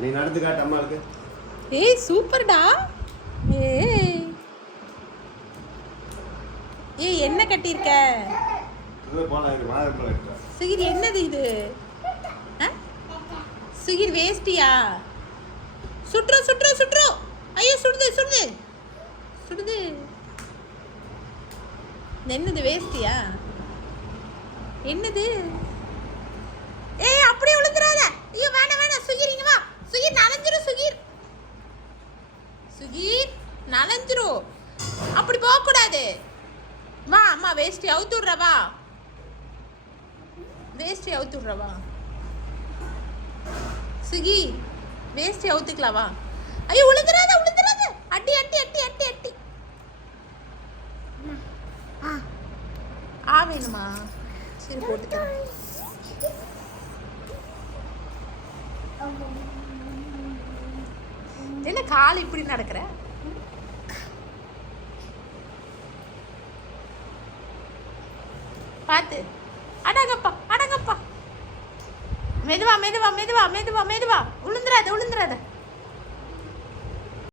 நீ நடந்து காட்டு அம்மாவுக்கு. ஏய் சூப்பர்டா. ஏய் ஏய் என்ன கட்டியிருக்க சுகிர்? என்னது இது? சுகிர் வேஷ்டியா? சுற்றும் சுற்றும் சுற்றும். ஐயோ சுடுது சுடுது சுடுது. என்னது வேஷ்டியா? என்னது? ஏய் அப்படியே விழுந்துறாத. ஐயோ வேணாம் வேணாம் சுகிர் இங்க வா. சுகிர் நனைஞ்சிரும். சுகிர் சுகிர் நனைஞ்சிரும். அப்படி போக கூடாது. வா அம்மா வேஷ்டி அவுத்து விட்றவா. வேஷ்டி அவுத்து விட்றவா. சுகி வேஷ்டி அவுத்துக்கலாம் வா. ஐயோ விழுந்துறாத விழுந்துறாத. அட்டி அட்டி அட்டி அட்டி அட்டி. ஆ வேணுமா? சரி போட்டு தரேன். என்ன கால் இப்படி நடக்கிற? பார்த்து அடங்கப்பா அடங்கப்பா. மெதுவா மெதுவா மெதுவா மெதுவா மெதுவா. விழுந்துராத விழுந்துராத.